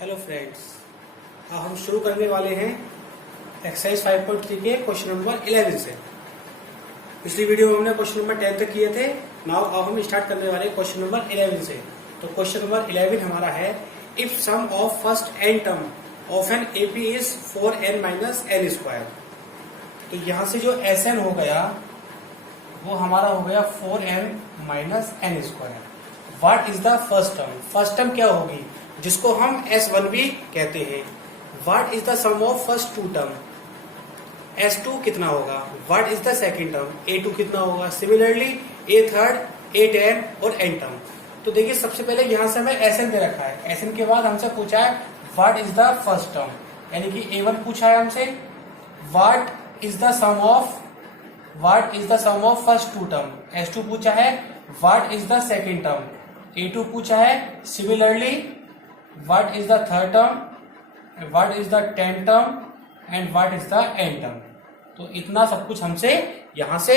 Hello friends, हम शुरू करने वाले हैं एक्सरसाइज 5.3 के क्वेश्चन नंबर 11 से। पिछली वीडियो में हमने क्वेश्चन नंबर 10 तक किए थे। नाउ अब हम स्टार्ट करने वाले हैं क्वेश्चन नंबर 11 से। तो क्वेश्चन नंबर 11 हमारा है, if sum of first N term of an AP is 4n minus N square. तो यहां से जो एस एन हो गया वो हमारा हो गया 4n minus N square. What is the first term? First term क्या होगी जिसको हम S1 भी कहते हैं। What is the sum of first two term? S2 कितना होगा? What is the second term? A2 कितना होगा? सिमिलरली A थर्ड, A 10 और N टर्म। तो देखिए सबसे पहले यहां से हमें SN दे रखा है। SN के बाद हमसे पूछा है what is the first term, यानी कि A1 पूछा है हमसे what is the sum of first two term. S2 पूछा है what is the second term. A2 पूछा है similarly what is the third term, what is the 10th term and what is the n term। तो इतना सब कुछ हमसे यहां से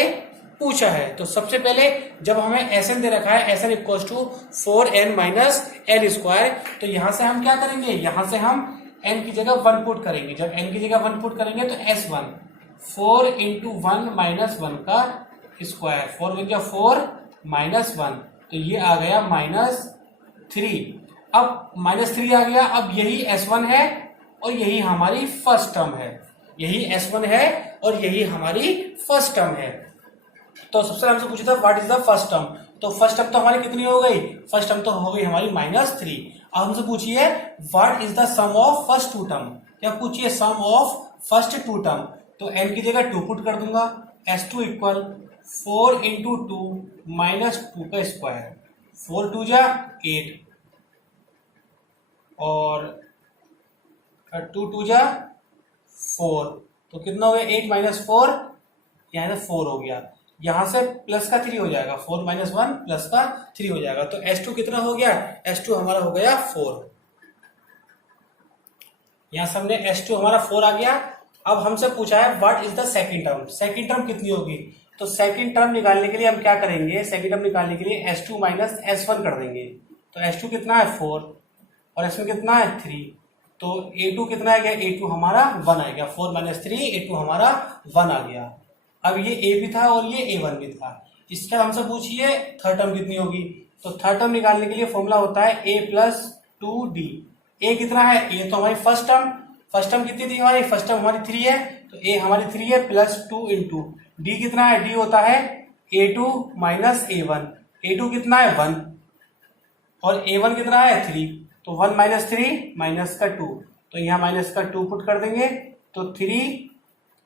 पूछा है। तो सबसे पहले जब हमें Sn दे रखा है Sn equal to 4n minus N square, तो यहां से हम क्या करेंगे? यहां से हम n की जगह 1 पुट करेंगे। जब n की जगह 1 पुट करेंगे तो S1 4 इंटू 1 माइनस 1 का स्क्वायर, 4 बन गया 4 माइनस 1, तो ये आ गया -3। अब -3 आ गया। अब यही S1 है और यही हमारी फर्स्ट टर्म है। यही S1 है और यही हमारी फर्स्ट टर्म है। तो सबसे हमसे पूछा था what is the first term. तो फर्स्ट टर्म तो हमारी कितनी हो गई? फर्स्ट टर्म तो हो गई हमारी -3। अब हमसे पूछिए what is the sum of first two term. क्या पूछिए? Sum of first two term. तो n की जगह 2 पुट कर दूंगा। S2 इक्वल 4 इंटू 2 माइनस 2 का स्क्वायर, 4 2 जा 8 और 2 2 जा 4, तो कितना हो गया? 8 माइनस 4, यहाँ से 4 हो गया। यहां से प्लस का 3 हो जाएगा, 4 माइनस 1 प्लस का 3 हो जाएगा। तो S2 कितना हो गया? S2 हमारा हो गया 4। यहां से हमने S2 हमारा 4 आ गया। अब हमसे पूछा है what is the second term. Second term कितनी होगी? तो सेकेंड टर्म निकालने के लिए हम क्या करेंगे? सेकेंड टर्म निकालने के लिए S2 माइनस S1 कर देंगे। तो S2 कितना है? 4 और इसमें कितना है? 3। तो A2 कितना आ गया? A2 हमारा 1 आ गया। 4 माइनस 3, A2 हमारा 1 आ गया। अब ये A भी था और ये A1 भी था। इसका हमसे पूछिए थर्ड टर्म कितनी होगी। तो थर्ड टर्म निकालने के लिए फॉर्मूला होता है A प्लस 2D। A कितना है? A तो हमारी फर्स्ट टर्म। फर्स्ट टर्म कितनी थी हमारी? फर्स्ट टर्म हमारी 3 है, तो A हमारी 3 है प्लस 2 इंटू D कितना है? D होता है A2 माइनस A1। A2 कितना है? 1 और A1 कितना है? 3। तो 1 माइनस 3 माइनस का 2, तो यहाँ माइनस का 2 पुट कर देंगे। तो 3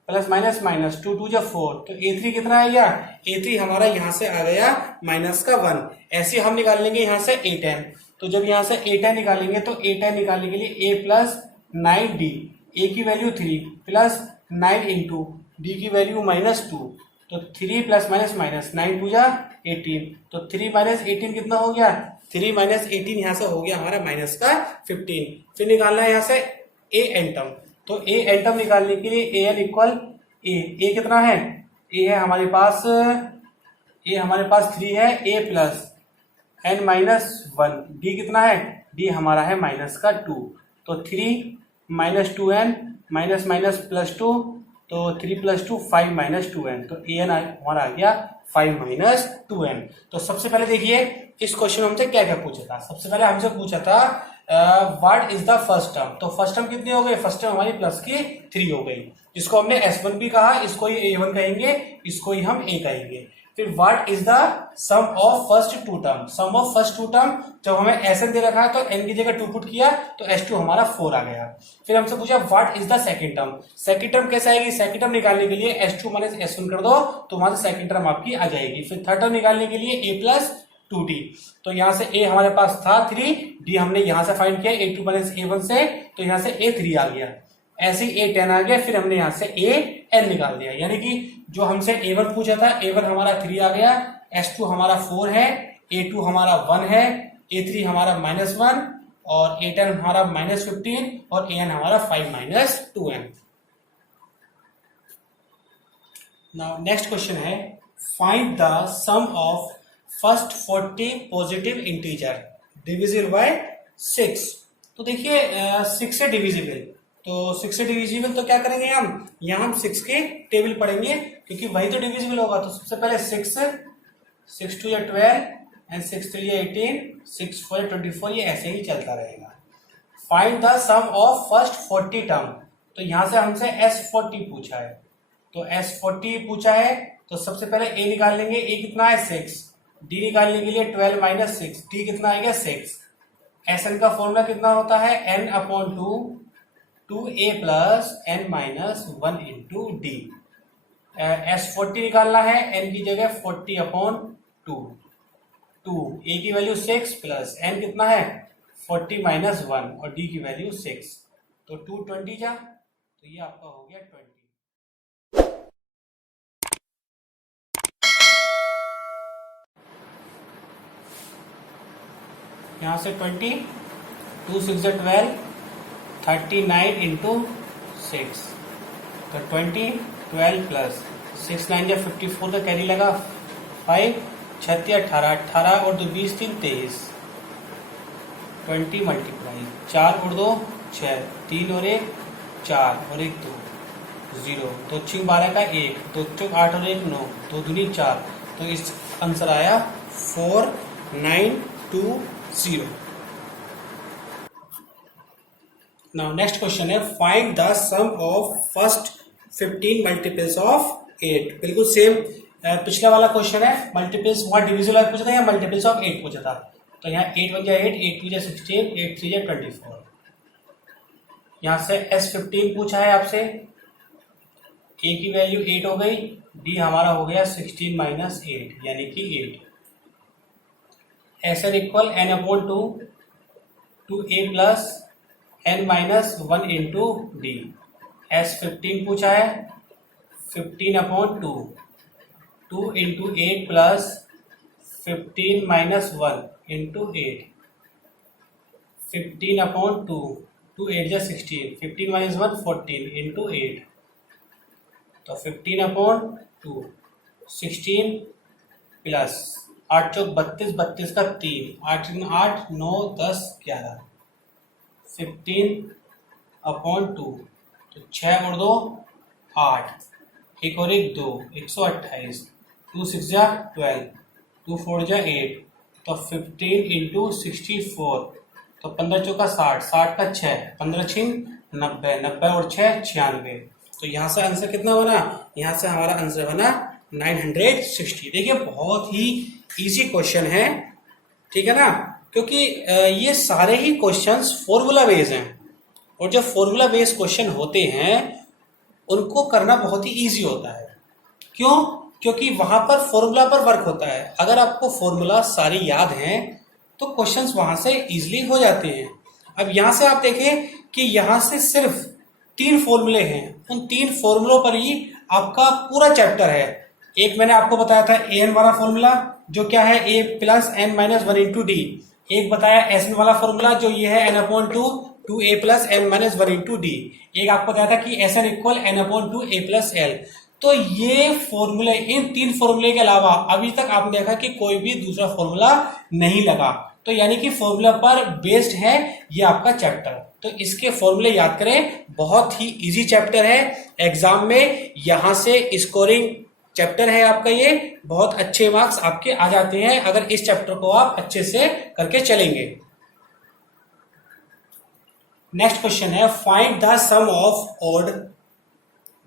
प्लस माइनस माइनस 2 2 जा 4, तो A3 कितना है? A3 हमारा यहाँ से आ गया माइनस का 1। ऐसे हम निकाल लेंगे यहाँ से A10। तो जब यहाँ से A10 निकालेंगे तो A10 निकालने के लिए A प्लस 9D, A की वैल्यू 3 प्लस 9 इंटू D की वैल्यू -2, तो 3 प्लस माइनस माइनस 9 2 जा 18, तो 3 माइनस 18 कितना हो गया? 3 माइनस 18 यहाँ से हो गया हमारा माइनस का 15। फिर निकालना है यहाँ से A एन टर्म। तो A एन टर्म निकालने के लिए A n इक्वल A कितना है? A है हमारे पास, A हमारे पास 3 है, A plus n minus 1, D कितना है? D हमारा है माइनस का 2, तो 3 minus 2n minus minus plus 2, तो 3 प्लस 2 5 माइनस 2n, तो an हमारा आ गया 5 माइनस 2n। तो सबसे पहले देखिए इस क्वेश्चन में हमसे क्या क्या पूछा था। सबसे पहले हमसे पूछा था what is the first term. तो फर्स्ट टर्म कितनी हो गई? फर्स्ट टर्म हमारी प्लस की 3 हो गई, जिसको हमने S1 भी कहा, इसको ही A1 कहेंगे, इसको ही हम A कहेंगे। फिर what is the sum of first two term. Sum of first two term, जब हमें Sn दे रखा है तो n की जगह 2 पुट किया तो S2 हमारा 4 आ गया। फिर हमसे पूछा what is the second term. Second term कैसे आएगी? सेकेंड टर्म निकालने के लिए S2 माइनस S1 कर दो तो वहां से सेकेंड टर्म आपकी आ जाएगी। फिर थर्ड टर्म निकालने के लिए A प्लस 2D, तो यहाँ से A हमारे पास था 3, D हमने यहाँ से फाइंड किया A2 माइनस A1 से, तो यहाँ से A3 आ गया। ऐसे ही A10 आ गया। फिर हमने यहाँ से AN निकाल दिया, यानी कि जो हमसे A1 पूछा था, A1 हमारा 3 आ गया, S2 हमारा 4 है, A2 हमारा 1 है, A3 हमारा -1 और A10 हमारा -15 और AN हमारा 5 minus 2n। Now next question है, find the sum of first 40 positive integer divisible by 6। तो देखिए 6 से डिविजिबल, तो 6 से डिविजिबल तो क्या करेंगे हम, यहाँ हम 6 के टेबल पढ़ेंगे क्योंकि वही तो डिविजिबल होगा। तो सबसे पहले 6 2 या 12 एंड 6 3 या 18, 6 4 24, ये ऐसे ही चलता रहेगा। Find the sum of first 40 term, तो यहाँ से हमसे S40 पूछा है, तो S40 पूछा है तो सबसे पहले A निकाल लेंगे। A कितना है 6, D निकालने के लिए 12 माइनस 6, D कितना आएगा 6। Sn का फॉर्मूला कितना होता है n/2 2a plus n minus 1 into D. S40 निकालना है, n की जगह 40/2, 2 a की वैल्यू 6 प्लस n कितना है 40 माइनस 1 और d की वैल्यू 6, तो 220 जा, तो ये आपका हो गया 20। यहाँ से 20, 2 6 12, 39 इंटू 6, तो 20 12 प्लस 6 9 या 54 का कैरी लगा, 5 6 18, 18 और 2 20 3 23, 20 मल्टीप्लाई 4 और 2 6, 3 और 1 4 और 1 2 0, 2 6 12 का 1, 2 चौक 8 और 1 9, 2 दूनी 4, तो इस आंसर आया 4920। नाउ नेक्स्ट क्वेश्चन है find the sum of first 15 multiples of 8। बिल्कुल सेम पिछला वाला क्वेश्चन है, मल्टीपल्स वहां डिविजिबल पूछा था या मल्टीपल्स ऑफ 8 पूछा था। तो यहाँ 8 1 जा 8, 8 2 जा 16, 8 3 जा 24। यहाँ से S15 पूछा है आपसे, A की वैल्यू 8 हो गई, D हमारा हो गया 16 माइनस 8 यानी कि 8। Sn equal n/2 2a plus n minus 1 into D. S15 पूछा है, 15/2 2 इंटू 8 प्लस 15 माइनस 1 इंटू 8, 15/2 2 8 जा 16, 15 माइनस 1 14 इंटू 8, तो 15/2 16 प्लस 8 चौक 32, 32 का 3, 8 8 9 10 11, 15/2, तो 6 और 2 8, 1 और 1 2, 128, 2 6 जा 12, 2 4 जा 8, तो 15 इंटू 64, तो 15 चौका 60, 60 का 6, 15 6 90, 90 और 6 96। तो यहाँ से आंसर कितना बना, यहाँ से हमारा आंसर बना 960। देखिए बहुत ही इजी क्वेश्चन है, ठीक है ना, क्योंकि ये सारे ही क्वेश्चंस फॉर्मूला बेस्ड हैं और जब फॉर्मूला बेस्ड क्वेश्चन होते हैं उनको करना बहुत ही इजी होता है। क्यों? क्योंकि वहां पर फॉर्मूला पर वर्क होता है। अगर आपको फॉर्मूला सारे याद हैं तो क्वेश्चंस वहां से इजीली हो जाते हैं। अब यहां से आप देखें कि यहां से सिर्फ 3 फॉर्मूले हैं, उन 3 फॉर्मूलों पर ही आपका पूरा चैप्टर है। एक मैंने आपको बताया था an वाला फॉर्मूला जो क्या है a plus n minus 1 into D. एक बताया Sn वाला फॉर्मूला जो ये है n/2 2a plus n minus 1 into D. एक आपको बताया था कि Sn equal n/2 a plus l। तो ये फॉर्मूले, इन 3 फॉर्मूले के अलावा अभी तक आपने देखा कि कोई भी दूसरा फॉर्मूला नहीं लगा, तो यानी कि फॉर्मूला पर बेस्ड है ये आपका चैप्टर। तो इसके फॉर्मूले याद करें, बहुत ही इजी चैप्टर है। एग्जाम में यहां से स्कोरिंग चैप्टर है आपका, ये बहुत अच्छे मार्क्स आपके आ जाते हैं अगर इस चैप्टर को आप अच्छे से करके चलेंगे। नेक्स्ट क्वेश्चन है find the sum of odd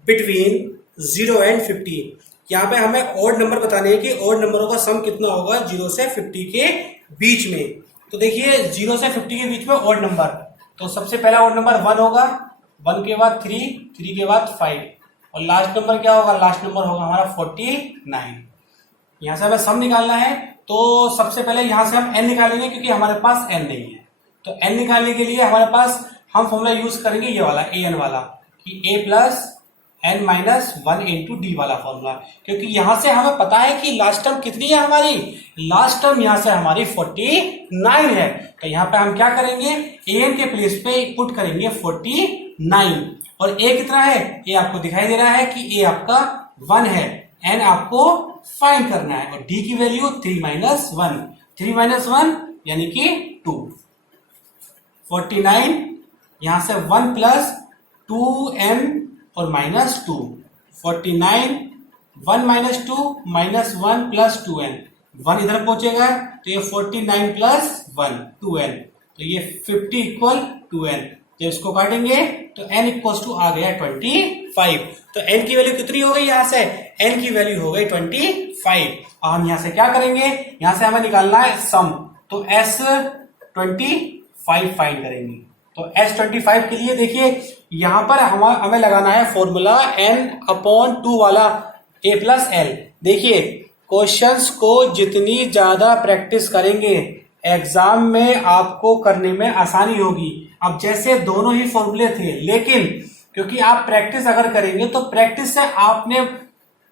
between 0 and 50। यहाँ पे हमें ऑड नंबर बताने हैं कि ऑड नंबरों का सम कितना होगा 0 से 50 के बीच में। तो देखिए 0 से 50 के बीच में ऑड नंबर, तो सबसे पहला ऑड नंबर 1 होगा, 1 के बाद 3, 3 के बाद 5 और लास्ट नंबर क्या होगा, लास्ट नंबर होगा हमारा 49। यहां से हमें सम निकालना है, तो सबसे पहले यहां से हम n निकालेंगे क्योंकि हमारे पास n नहीं है। तो n निकालने के लिए हमारे पास हम फॉर्मूला यूज करेंगे ये वाला an वाला कि a plus n minus 1 into D वाला फॉर्मूला, क्योंकि यहां से हमें पता है कि लास्ट टर्म कितनी है हमारी, लास्ट टर्म यहां से हमारी 49 है। तो यहां पे हम क्या करेंगे, an के प्लेस पे पुट करेंगे 49 और a कितना है, a आपको दिखाई दे रहा है कि a आपका 1 है, n आपको फाइंड करना है और d की वैल्यू 3 माइनस 1, 3 माइनस 1 यानी कि 2। 49, यहां से 1 प्लस 2n और minus 2, 49, 1 minus 2 minus 1 plus 2n, 1 इधर पहुंचेगा तो ये 49 प्लस 1 2n, तो ये 50 इक्वल 2n। जब इसको काटेंगे तो n इक्वल टू आ गया 25। तो n की वैल्यू कितनी हो गई, यहां से n की वैल्यू हो गई 25। अब हम यहां से क्या करेंगे, यहां से हमें निकालना है सम, तो S25 फाइंड करेंगे। तो S25 के लिए देखिए यहां पर हमें लगाना है फॉर्मूला n/2 वाला a प्लस l। देखिए क्वेश्चंस को जितनी ज्यादा प्रैक्टिस करेंगे एग्जाम में आपको करने में आसानी होगी। अब जैसे दोनों ही फॉर्मूले थे, लेकिन क्योंकि आप प्रैक्टिस अगर करेंगे तो प्रैक्टिस से आपने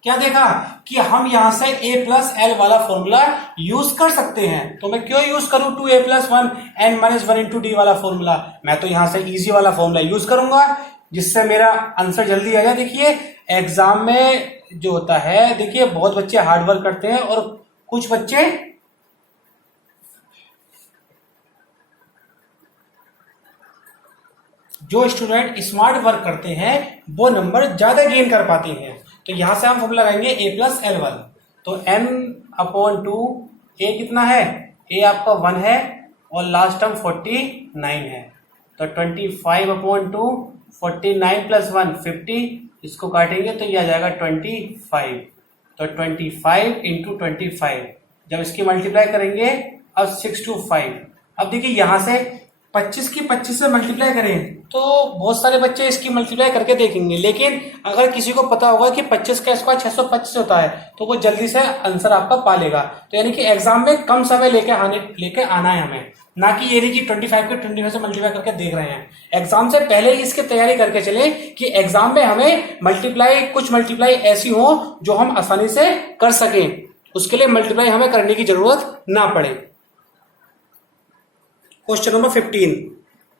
क्या देखा कि हम यहां से a प्लस एल वाला फॉर्मूला यूज कर सकते हैं। तो मैं क्यों यूज करूं 2a plus 1 n minus 1 into D वाला फॉर्मूला, मैं तो यहां से इजी वाला फॉर्मूला यूज करूंगा जिससे मेरा आंसर जल्दी आ जाए। देखिए एग्जाम में जो होता है, देखिए बहुत बच्चे हार्ड वर्क करते हैं और कुछ बच्चे जो स्टूडेंट स्मार्ट वर्क करते हैं वो नंबर ज्यादा गेन कर पाते हैं। तो यहां से हम फॉर्मूला लगाएंगे a प्लस एल वन, तो n/2 a कितना है, a आपका 1 है और लास्ट टर्म 49 है, तो 25/2 49 प्लस 1 50, इसको काटेंगे तो ये आ जाएगा 25। तो 25 इंटू 25, जब इसकी मल्टीप्लाई करेंगे अब 6 to 5। अब देखिए यहां से 25 की 25 से मल्टीप्लाई करें तो बहुत सारे बच्चे इसकी मल्टीप्लाई करके देखेंगे, लेकिन अगर किसी को पता होगा कि 25 का स्क्वायर 625 होता है तो वो जल्दी से आंसर आपका पा लेगा। तो यानी कि एग्जाम में कम समय लेके आना है हमें, ना कि ये नहीं कि 25 को 25 से मल्टीप्लाई करके देख रहे हैं। एग्जाम से पहले ही इसकी तैयारी करके चले कि एग्जाम में हमें कुछ मल्टीप्लाई ऐसी हो जो हम आसानी से कर सकें, उसके लिए मल्टीप्लाई हमें करने की जरूरत ना पड़े। Question number 15,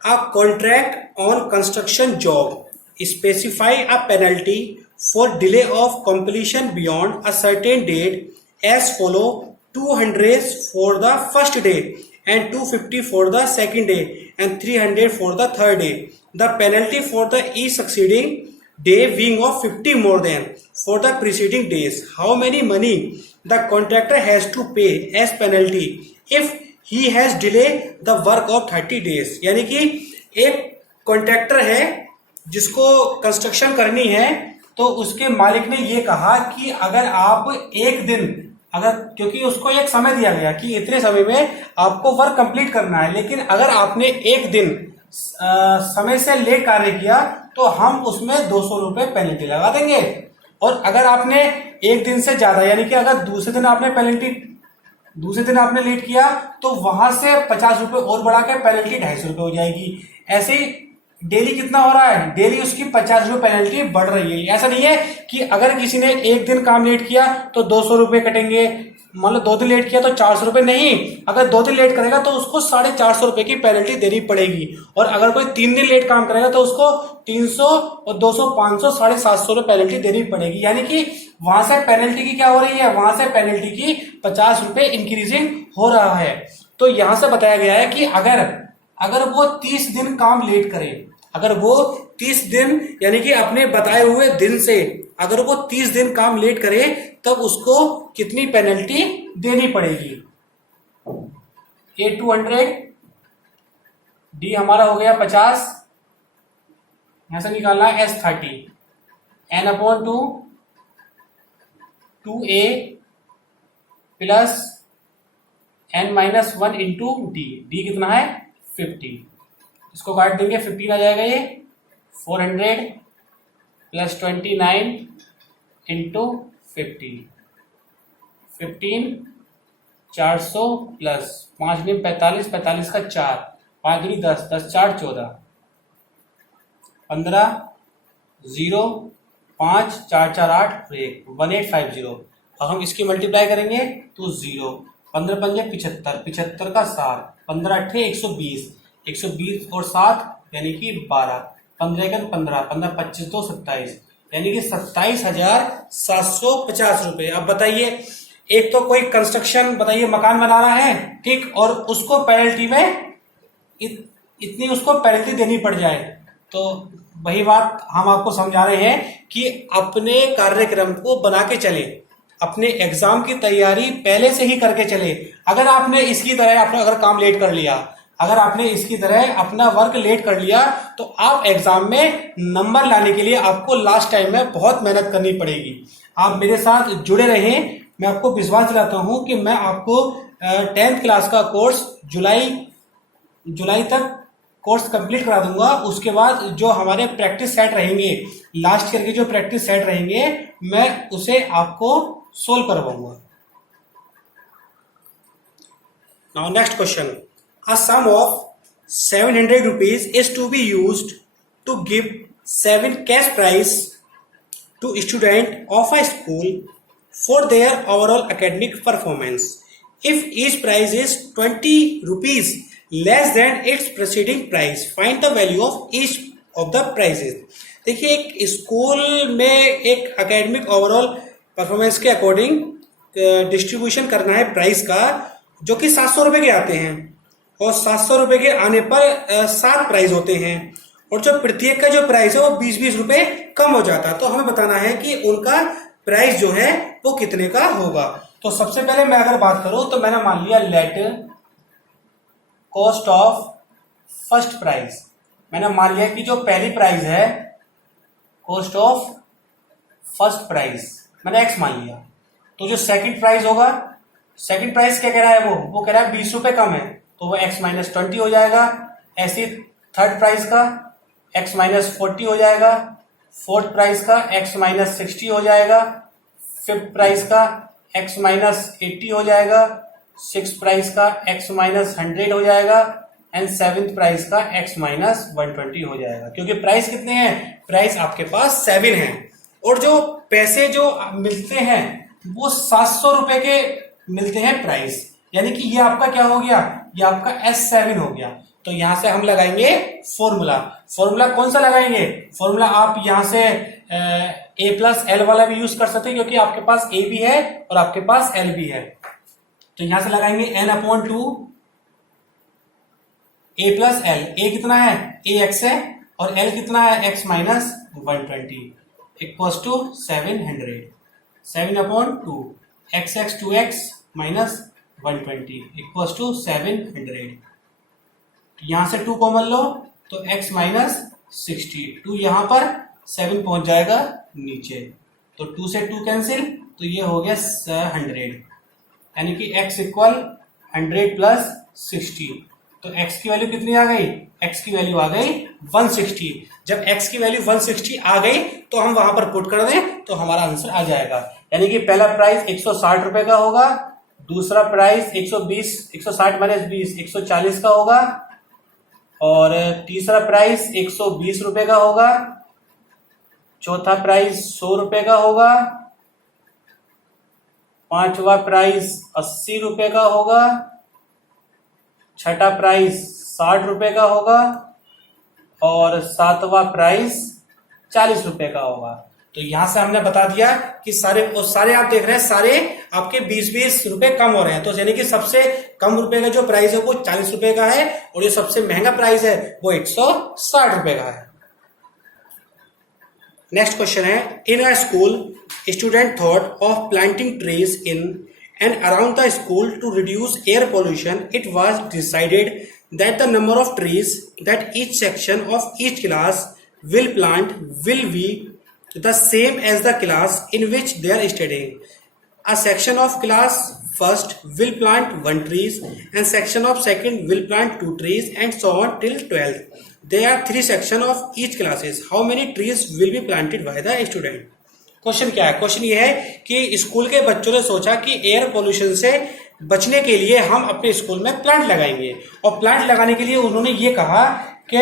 a contract on construction job specify a penalty for delay of completion beyond a certain date as follow: 200 for the first day and 250 for the second day and 300 for the third day. The penalty for the each succeeding day being of 50 more than for the preceding days. How many money the contractor has to pay as penalty if he has delay the work of 30 days। यानी कि एक contractor है जिसको construction करनी है, तो उसके मालिक ने ये कहा कि अगर आप एक दिन, अगर क्योंकि उसको एक समय दिया गया कि इतने समय में आपको वर्क कंप्लीट करना है, लेकिन अगर आपने एक दिन समय से लेट कार्य किया तो हम उसमें 200 रुपए पेनल्टी लगा देंगे। और अगर आपने एक दिन से ज्यादा, यानी कि अगर दूसरे दिन आपने लेट किया तो वहां से 50 रुपए और बढ़ा के पेनल्टी 250 रुपए हो जाएगी। ऐसे ही डेली कितना हो रहा है, डेली उसकी 50 रुपए पेनल्टी बढ़ रही है। ऐसा नहीं है कि अगर किसी ने एक दिन काम लेट किया तो 200 रुपए कटेंगे, मान लो 2 दिन लेट किया तो 400 रुपए, नहीं, अगर 2 दिन लेट करेगा तो उसको 450 रुपए की पेनल्टी देनी पड़ेगी। और अगर कोई 3 दिन लेट काम करेगा तो उसको 300 और 200 500 750 रुपए पेनल्टी देनी पड़ेगी। यानी कि वहां से पेनल्टी की क्या हो रही है, वहां से पेनल्टी की 50 रुपए इंक्रीजिंग हो रहा है। तो यहां से बताया गया है कि अगर वो 30 दिन काम लेट करे, अगर वो 30 दिन यानी कि अपने बताए हुए दिन से अगर वो 30 दिन काम लेट करे तब उसको कितनी पेनल्टी देनी पड़ेगी। A 200, D हमारा हो गया 50, यहां से निकालना है S 30, n/2 2a plus n-1 into D, D कितना है 50, इसको काट देंगे 15 आ जाएगा, ये 400 प्लस 29 इंटू 50, 15 400 प्लस 5 दिन 45, 45 का 4, 5 दूनी 10, 10 4 14, 15 0 5 4 4 8 1 1850। अब हम इसकी मल्टीप्लाई करेंगे तो 0, 15 पंजे 75, 75 का 7, 15 अट्ठे 120, 120 और 7 यानी कि 12, 15 का 15, 15 25 2 27, यानी कि 27,750 रुपए। अब बताइए, एक तो कोई कंस्ट्रक्शन बताइए मकान बना रहा है, ठीक, और उसको पेनल्टी में इतनी उसको पेनल्टी देनी पड़ जाए। तो वही बात हम आपको समझा रहे हैं कि अपने कार्यक्रम को बना के चले, अपने एग्जाम की तैयारी पहले से ही करके चले। अगर आपने इसकी तरह अगर काम लेट कर लिया, अगर आपने इसकी तरह अपना वर्क लेट कर लिया, तो आप एग्जाम में नंबर लाने के लिए आपको लास्ट टाइम में बहुत मेहनत करनी पड़ेगी। आप मेरे साथ जुड़े रहें, मैं आपको विश्वास दिलाता हूं कि मैं आपको 10th क्लास का कोर्स जुलाई तक कोर्स कंप्लीट करा दूंगा। उसके बाद जो हमारे प्रैक्टिस सेट रहेंगे, लास्ट ईयर के जो प्रैक्टिस सेट रहेंगे, मैं उसे आपको सोल्व करवाऊंगा। Now next question, a sum of 700 rupees is to be used to give 7 cash prize to student of a school for their overall academic performance. If each prize is 20 rupees less than its preceding price, find the value of each of the prizes. देखिए, एक school में एक academic overall performance के according distribution करना है price का, जो कि 700 रुपए के आते हैं, और 700 रुपए के आने पर 7 प्राइज होते हैं, और जो प्रत्येक का जो प्राइस है वो 20-20 रुपए कम हो जाता है। तो हमें बताना है कि उनका प्राइस जो है वो कितने का होगा। तो सबसे पहले मैं अगर बात करूं तो मैंने मान लिया let cost of first prize. मैंने मान लिया कि जो पहली प्राइज है कॉस्ट ऑफ फर्स्ट प्राइज मैंने एक्स मान लिया। तो जो सेकंड प्राइज होगा, सेकंड प्राइज क्या कह रहा है, वो कह रहा है 20 रुपए कम है, तो वो x माइनस 20 हो जाएगा। ऐसे थर्ड प्राइस का x माइनस 40 हो जाएगा, फोर्थ प्राइस का x माइनस 60 हो जाएगा, फिफ्थ प्राइस का x माइनस 80 हो जाएगा, सिक्स प्राइस का x माइनस 100 हो जाएगा, एंड सेवेंथ प्राइस का x माइनस 120 हो जाएगा। क्योंकि प्राइस कितने हैं, प्राइस आपके पास 7 है, और जो पैसे जो मिलते हैं वो 700 रुपए के मिलते हैं प्राइस, यानी कि ये आपका क्या हो गया, ये आपका S7 हो गया। तो यहां से हम लगाएंगे फॉर्मूला। फॉर्मूला कौन सा लगाएंगे, फॉर्मूला आप यहां से A+L वाला भी यूज कर सकते हैं, क्योंकि आपके पास A भी है और आपके पास L भी है। तो यहां से लगाएंगे n/2 A+L। A कितना है, AX है, और L कितना है, x minus 120 equals to 700। 7/2 x 2x minus 120 equals to 700। यहां से 2 कॉमन लो तो x माइनस 60, 2 यहां पर, 7 पहुंच जाएगा नीचे, तो 2 से 2 कैंसिल, तो ये हो गया 100, यानी कि x इक्वल 100 प्लस 60। तो x की वैल्यू कितनी आ गई, x की वैल्यू आ गई 160। जब x की वैल्यू 160 आ गई तो हम वहां पर पुट कर दें तो हमारा आंसर आ जाएगा। यानी कि पहला प्राइस 160 रुपए का होगा, दूसरा प्राइस 160 माइनस 20 140 का होगा, और तीसरा प्राइस 120 रुपए का होगा, चौथा प्राइस 100 रुपए का होगा, पांचवा प्राइस 80 रुपए का होगा, छठा प्राइस 60 रुपए का होगा, और सातवां प्राइस 40 रुपए का होगा। तो यहां से हमने बता दिया कि सारे आप देख रहे हैं, सारे आपके 20-20 रुपए कम हो रहे हैं। तो यानी कि सबसे कम रुपए का जो प्राइस है वो 40 रुपए का है, और जो सबसे महंगा प्राइस है वो 160 रुपए का है। नेक्स्ट क्वेश्चन है, in a school student thought of planting trees in and around the school to reduce air pollution. It was decided that the number of trees that each section of each class will plant will be the same as the class in which they are studying. A section of class first will plant 1 trees and section of second will plant 2 trees and so on till 12th. There are 3 sections of each classes. How many trees will be planted by the student? Question क्या है, question ये है कि school के बच्चों ने सोचा कि एयर पोल्यूशन से बचने के लिए हम अपने स्कूल में प्लांट लगाएंगे, और प्लांट लगाने के लिए उन्होंने ये कहा कि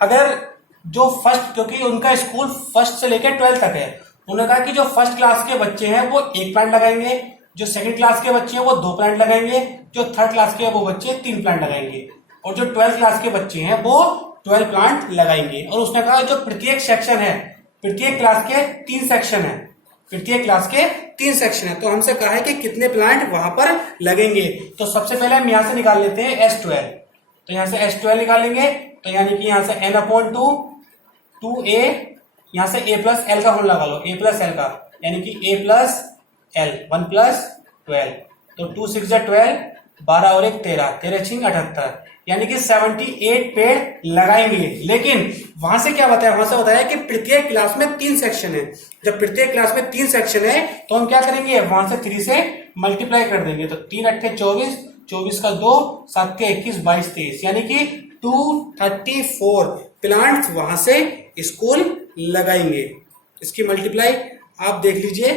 अगर जो फर्स्ट, क्योंकि उनका स्कूल फर्स्ट से लेकर 12th तक है, उन्होंने कहा कि जो फर्स्ट क्लास के बच्चे हैं वो 1 प्लांट लगाएंगे, जो सेकंड क्लास के बच्चे हैं वो 2 प्लांट लगाएंगे, जो थर्ड क्लास के वो बच्चे 3 प्लांट लगाएंगे, और जो 12th क्लास के बच्चे हैं वो 12 प्लांट लगाएंगे। और उसने कहा जो प्रत्येक सेक्शन है, प्रत्येक क्लास के 3 सेक्शन है, प्रत्येक क्लास के 3 सेक्शन है, तो हमसे कहा है कि कितने प्लांट वहां पर लगेंगे। तो सबसे पहले हम यहां से निकाल लेते हैं S12। तो यहाँ से S12 निकालेंगे, तो यानी कि यहाँ से n/2 2a, यहाँ से a प्लस एल का फॉर्मूला लगा लो, a प्लस एल का, यानी कि a प्लस एल 1 प्लस 12, तो 2 6 12, 12 और 1 13, 13 6 78, यानी कि 78 पेड़ लगाएंगे। लेकिन वहां से क्या बताया, वहां से बताया कि प्रत्येक क्लास में 3 सेक्शन है। जब प्रत्येक क्लास में 3 सेक्शन है तो हम क्या करेंगे, वहां से 3 से मल्टीप्लाई कर देंगे, तो 3 8 24, 24 का 2, 7 के 21, 22 23, यानी कि 234 प्लांट्स वहां से स्कूल लगाएंगे। इसकी मल्टीप्लाई आप देख लीजिए,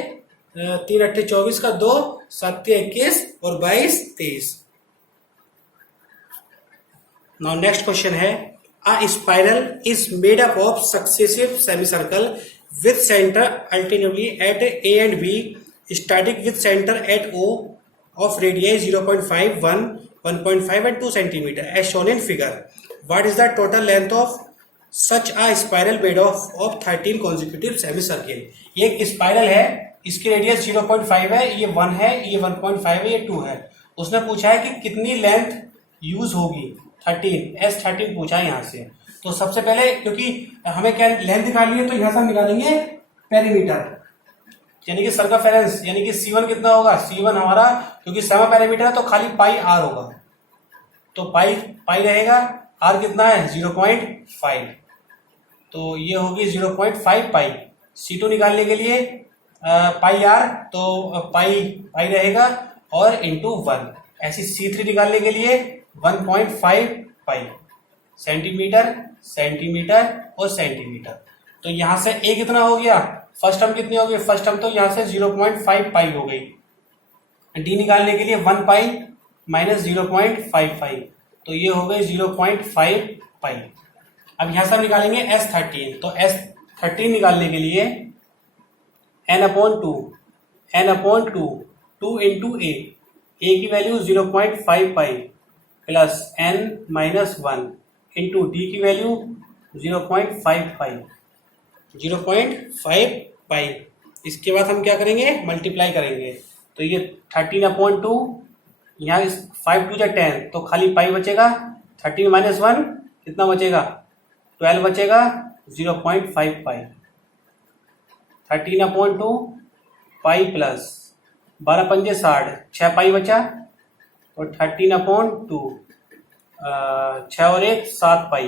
3 8 24 का 2, 7 के 21 और 22 23। Now next question है, a spiral is made up of successive semicircle with center alternatively at A and B, starting with center at O of radii 0.5, 1, 1.5 and 2 cm as shown in figure. What is the total length of such a spiral made of 13 consecutive semicircle? ये एक spiral है, इसकी radius 0.5 है, ये 1 है, ये 1.5 है, ये 2 है। उसने पूछा है कि कितनी लेंथ यूज होगी, 13 S13 पूछा है यहाँ से। तो सबसे पहले क्योंकि हमें क्या लेंथ निकालनी है, तो यहाँ से हम निकालेंगे पेरीमीटर, यानी कि सर्कमफेरेंस, यानी कि C1 कितना होगा, C1 हमारा क्योंकि सेमी पेरीमीटर है तो खाली पाई R होगा, तो पाई रहेगा, R कितना है 0.5, तो ये होगी 0.5 पाई। C2 निकालने के लिए पाई R, तो पाई रहेगा और इंटू 1। ऐसी C3 निकालने के लिए 1.5 पाई, सेंटीमीटर सेंटीमीटर और सेंटीमीटर। तो यहाँ से A कितना हो गया, फर्स्ट टर्म कितनी हो गई, फर्स्ट टर्म तो यहाँ से 0.5 पाई हो गई। D निकालने के लिए 1 पाई माइनस 0.55, तो ये हो गई 0.5 पाई। अब यहाँ से हम निकालेंगे S13, तो S13 निकालने के लिए n/2 2 इंटू A की value 0.5 pi plus n minus 1 into D की वैल्यू 0.5 पाई, 0.5 पाई। इसके बाद हम क्या करेंगे, मल्टीप्लाई करेंगे, तो ये 13/2, यहाँ 5 2 10, तो खाली पाई बचेगा, 13 माइनस 1 कितना बचेगा, 12 बचेगा, 0.5 पाई। 13/2 पाई प्लस 12 पंजे 60, 6 पाई बचा, तो 13/2 6 और 1 7 पाई,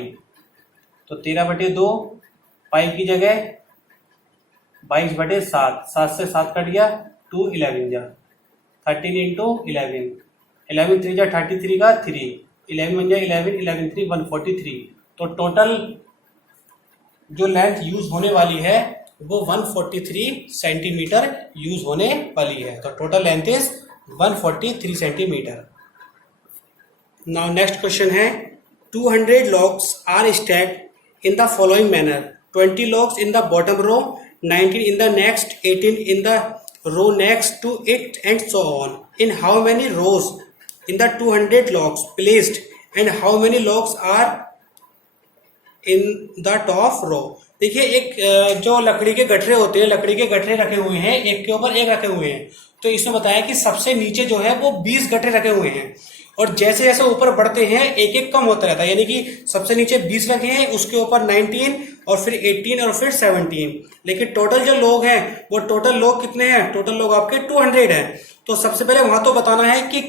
तो 13/2 पाई की जगह 22/7, 7 से 7 कट गया, 2 11 जा 13 इंटू 11, 11 3 जा 33 का 3, 11 बन जाए 11, 11 3 143। तो टोटल जो लेंथ यूज होने वाली है वो 143 सेंटीमीटर यूज होने वाली है। तो total length is 143 centimetre. Now next question है, 200 logs are stacked in the following manner, 20 logs in the bottom row, 19 in the next, 18 in the row next to it and so on. In how many rows in the 200 logs placed and how many logs are in the top row? देखिए एक जो लकड़ी के गठरे होते हैं, लकड़ी के गठरे रखे हुए हैं, एक के ऊपर एक रखे हुए हैं। तो इसमें बताया कि सबसे नीचे जो है वो 20 गठरे रखे हुए हैं और जैसे जैसे ऊपर बढ़ते हैं एक एक कम होता रहता है, यानी कि सबसे नीचे 20 रखे हैं, उसके ऊपर 19 और फिर 18 और फिर 17। लेकिन टोटल जो लोग हैं वो टोटल लोग कितने हैं, टोटल लोग आपके 200 हैं। तो सबसे पहले वहां तो बताना है कि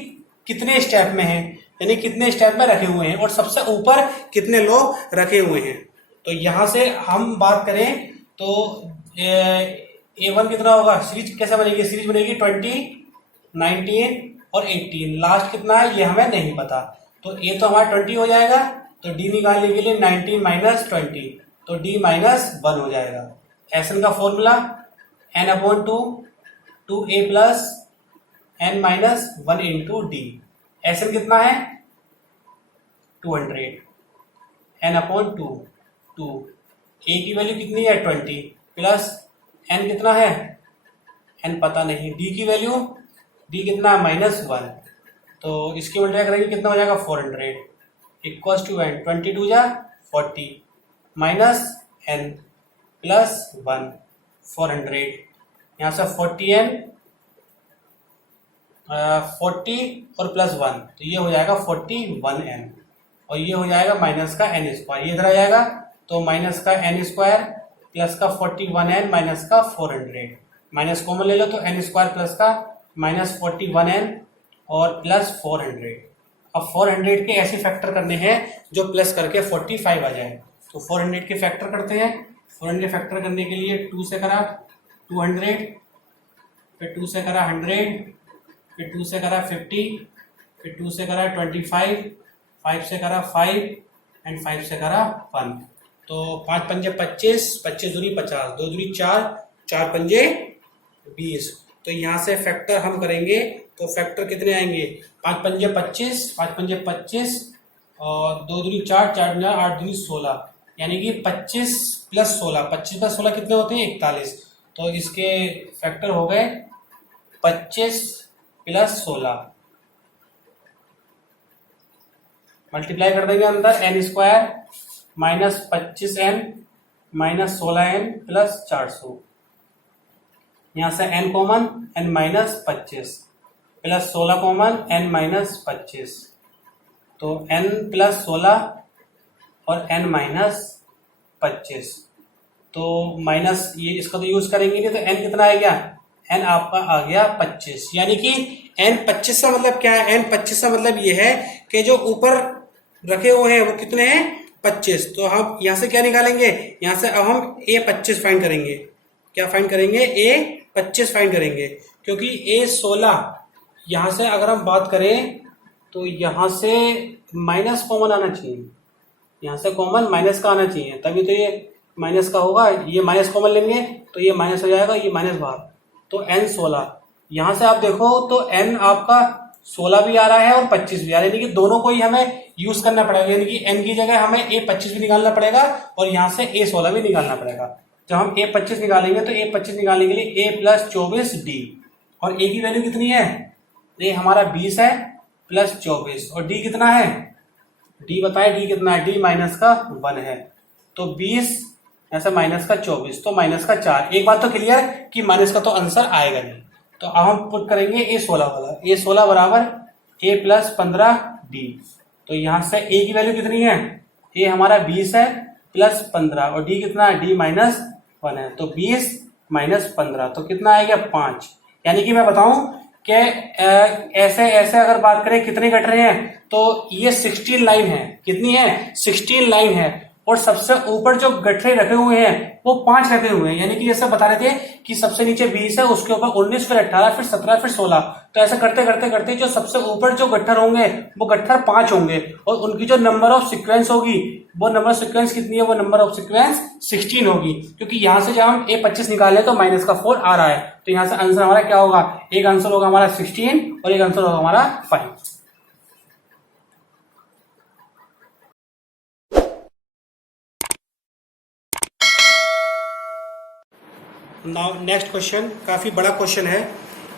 कितने स्टेप में है, यानी कितने स्टेप में रखे हुए हैं और सबसे ऊपर कितने लोग रखे हुए हैं। तो यहां से हम बात करें तो A1 कितना होगा, सीरीज कैसे बनेगी, सीरीज बनेगी 20 19 और 18, लास्ट कितना है ये हमें नहीं पता। तो A तो हमारा 20 हो जाएगा, तो D निकालने के लिए 19 माइनस 20, तो D माइनस 1 हो जाएगा। SN का formula n/2 2A plus n minus 1 into D। SN कितना है 200, n/2 2, A की वैल्यू कितनी है 20 प्लस n कितना है, n पता नहीं, D की वैल्यू D कितना है -1, तो इसकी मल्टीप्लाई करेंगे कितना हो जाएगा 400 इक्वल्स टू n, 22 जा 40 माइनस n प्लस 1 400, यहाँ से 40n 40 और प्लस 1, तो ये हो जाएगा 41n। और ये हो जाएगा माइनस का एन स्क्वायर, ये इधर आ जाएगा तो माइनस का एन स्क्वायर प्लस का 41n माइनस का 400, माइनस कॉमन ले लो तो एन स्क्वायर प्लस का माइनस 41n और प्लस 400। अब 400 के ऐसे फैक्टर करने हैं जो प्लस करके 45 आ जाए, तो 400 के फैक्टर करते हैं। 400 फैक्टर करने के लिए 2 से करा 200, फिर 2 से करा 100, फिर 2 से करा 50, फिर 2 से करा 25, 5 से करा 5 एंड 5 से करा 1। तो 5 पंजे 25, 25 दूनी 50, 2 दूनी 4, 4 पंजे 20। तो यहाँ से फैक्टर हम करेंगे तो फैक्टर कितने आएंगे, 5 पंजे 25, 5 पंजे 25 और 2 दूनी 4, 4 दूनी 8 दूनी 16, यानी कि 25 प्लस 16, 25 प्लस 16 कितने होते हैं 41। तो इसके फैक्टर हो गए 25 प्लस 16, मल्टीप्लाई कर देंगे अंदर N square minus 25n minus 16n plus 400, यहाँ से n common n minus 25 plus 16 common n minus 25, तो n प्लस 16 और n माइनस 25, तो माइनस ये इसका तो यूज करेंगे नहीं, तो n कितना आ गया, n आपका आ गया 25, यानी कि n 25 का मतलब क्या है, n 25 का मतलब ये है कि जो ऊपर रखे हुए हैं वो कितने हैं 25। तो हम यहाँ से क्या निकालेंगे, यहाँ से अब हम a25 फाइंड करेंगे। क्या फाइंड करेंगे, a25 फाइंड करेंगे, क्योंकि a16 यहाँ से अगर हम बात करें तो यहाँ से माइनस कॉमन आना चाहिए, यहाँ से कॉमन माइनस का आना चाहिए, तभी तो ये माइनस का होगा। ये माइनस कॉमन लेंगे तो ये माइनस हो जाएगा, ये माइनस बाहर, तो n 16। यहाँ से आप देखो तो n आपका 16 भी आ रहा है और 25 भी आ रहा है, यानी कि दोनों को ही हमें यूज करना पड़ेगा, यानी कि n की जगह हमें a25 भी निकालना पड़ेगा और यहाँ से a16 भी निकालना पड़ेगा। जब हम a25 निकालेंगे तो a25 निकालने के लिए a प्लस 24d, और a की वैल्यू कितनी है, a हमारा 20 है प्लस 24, और d कितना है, d बताए d कितना है, d माइनस का 1 है, तो 20 ऐसा माइनस का 24, तो माइनस का 4। एक बात तो क्लियर कि माइनस का तो आंसर आएगा नहीं, तो अब हम पुट करेंगे a16 वाला, a16 बराबर a प्लस 15d। तो यहाँ से a की वैल्यू कितनी है, a हमारा 20 है प्लस 15 और d कितना है, d माइनस 1 है, तो 20 माइनस 15 तो कितना आएगा 5। यानी कि मैं बताऊं कि ऐसे ऐसे अगर बात करें कितने कट रहे हैं, तो ये 16 लाइन है, कितनी है 16 लाइन है, और सबसे ऊपर जो गठरे रखे हुए हैं वो 5 रखे हुए हैं, यानी कि जैसे बता रहे थे कि सबसे नीचे 20 है, उसके ऊपर 19, फिर 18, फिर 17, फिर 16, तो ऐसा करते करते करते जो सबसे ऊपर जो गट्ठर होंगे वो गट्ठर 5 होंगे, और उनकी जो नंबर ऑफ सीक्वेंस होगी वो नंबर सीक्वेंस कितनी है, वो नंबर ऑफ सीक्वेंस 16 होगी, क्योंकि यहाँ से जब हम a25 निकाले तो माइनस का 4 आ रहा है, तो यहाँ से आंसर हमारा क्या होगा, एक आंसर होगा हमारा 16 और एक आंसर होगा हमारा 5। नाउ नेक्स्ट क्वेश्चन काफी बड़ा क्वेश्चन है।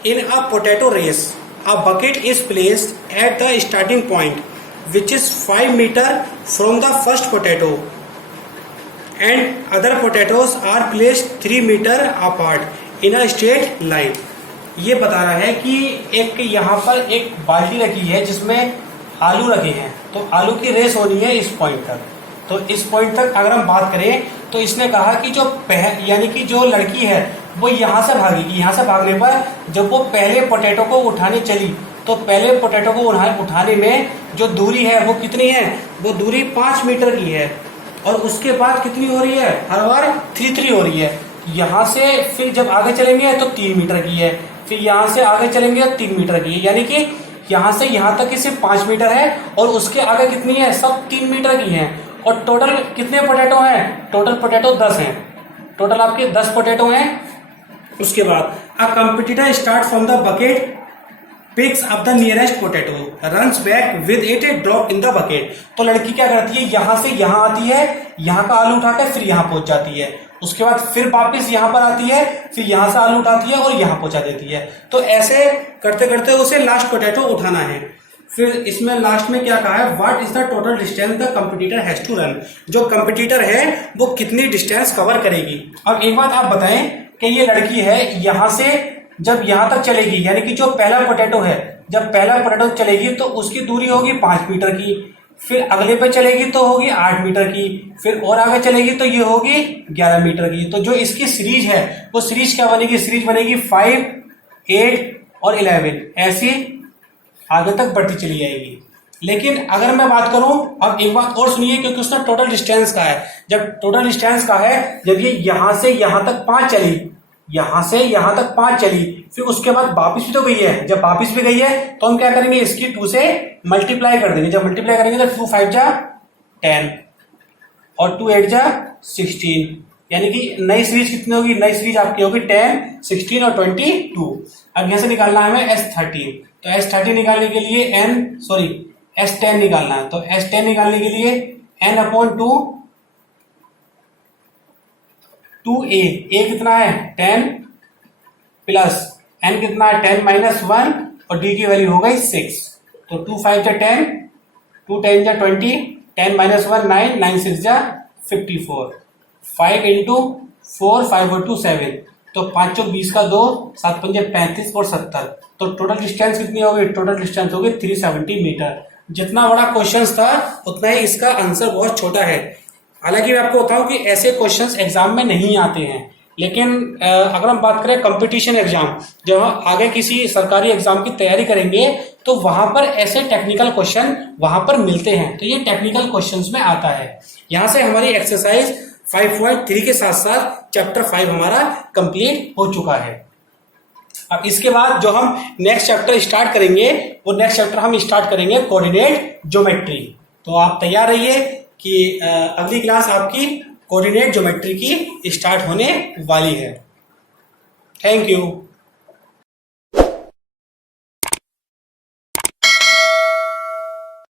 In a potato race a bucket is placed at the starting point which is 5 metre from the first potato and other potatoes are placed 3 metre apart in a straight line. ये बता रहा है कि एक यहाँ पर एक बाल्टी रखी है जिसमें आलू रखे हैं, तो आलू की रेस होनी है इस पॉइंट तक। तो इस पॉइंट तक अगर हम बात करें तो इसने कहा कि जो यानी कि जो लड़की है वो यहाँ से भागेगी, यहाँ से भागने पर जब वो पहले पोटैटो को उठाने चली तो पहले पोटैटो को उठाने में जो दूरी है वो कितनी है, वो दूरी 5 मीटर की है, और उसके बाद कितनी हो रही है, हर बार 3 हो रही है। यहाँ से फिर जब आगे चलेंगे तो 3 मीटर की है, फिर यहाँ से आगे चलेंगे तो 3 मीटर की है, यानी कि यहाँ से यहाँ तक की सिर्फ 5 मीटर है और उसके आगे कितनी है, सब 3 मीटर की है। और टोटल कितने पोटैटो हैं, टोटल पोटैटो 10 हैं, टोटल आपके 10 पोटैटो हैं। उसके बाद a competitor start from the bucket picks up the nearest potato runs back with it drop in the bucket. तो लड़की क्या करती है, यहाँ से यहाँ आती है, यहाँ का आलू उठाकर फिर यहाँ पहुंच जाती है, उसके बाद फिर वापस यहाँ पर आती है, फिर यहाँ से आलू उठाती है और यहाँ पहुंचा देती है। तो ऐसे करते करते उसे लास्ट पोटैटो उठाना है। फिर इसमें लास्ट में क्या कहा है, what is the total distance the competitor has to run. जो कंपटीटर है वो कितनी डिस्टेंस कवर करेगी। अब एक बात आप बताएं कि ये लड़की है, यहाँ से जब यहाँ तक चलेगी, यानी कि जो पहला पोटैटो है, जब पहला पोटैटो चलेगी तो उसकी दूरी होगी 5 मीटर की, फिर अगले पे चलेगी तो होगी 8 मीटर की, फिर और आगे चलेगी तो ये होगी 11 मीटर की। तो जो इसकी सीरीज है वो सीरीज क्या बनेगी, सीरीज बनेगी 5, 8 और 11, ऐसी आगे तक बढ़ती चली जाएगी। लेकिन अगर मैं बात करूं, अब एक बात और सुनिए, क्योंकि उसका टोटल डिस्टेंस का है। जब टोटल डिस्टेंस का है, जब ये यहां से यहां तक 5 चली, यहां से यहां तक 5 चली, फिर उसके बाद वापिस भी तो गई है। जब वापिस भी गई है तो हम क्या करेंगे, इसकी 2 से मल्टीप्लाई कर देंगे। जब मल्टीप्लाई करेंगे तो 2 5 जा 10 और 2 8 जा 16, यानी कि नई सीरीज कितनी होगी, नई सीरीज आपकी होगी 10, 16 और 22। अब यहां से निकालना है हमें S13, तो S13 निकालने के लिए S10 निकालना है। तो S10 निकालने के लिए n/2 2a, a कितना है 10 प्लस n कितना है 10 - 1 और d की वैल्यू हो गई 6। तो 2 5 जा 10, 2 10 जा 20, 10 - 1 9, 9 6 जा 54, 5 × 4 5 और 2 7, तो 5 चौक 20 का 2, 7 पंजे 35 और 70। तो टोटल डिस्टेंस कितनी होगी, टोटल डिस्टेंस होगी 370 मीटर। जितना बड़ा क्वेश्चन था उतना ही इसका आंसर बहुत छोटा है। हालांकि मैं आपको बताऊं कि ऐसे क्वेश्चंस एग्जाम में नहीं आते हैं, लेकिन अगर हम बात करें कंपटीशन एग्जाम, जब हम आगे किसी सरकारी एग्जाम की तैयारी करेंगे तो वहां पर ऐसे टेक्निकल क्वेश्चन वहां पर मिलते हैं। तो ये टेक्निकल क्वेश्चंस में आता है। यहां से हमारी एक्सरसाइज 5.3 के साथ साथ चैप्टर 5 हमारा कंप्लीट हो चुका है। अब इसके बाद जो हम नेक्स्ट चैप्टर स्टार्ट करेंगे, वो नेक्स्ट चैप्टर हम स्टार्ट करेंगे कोऑर्डिनेट ज्योमेट्री। तो आप तैयार रहिए कि अगली क्लास आपकी कोऑर्डिनेट ज्योमेट्री की स्टार्ट होने वाली है। Thank you.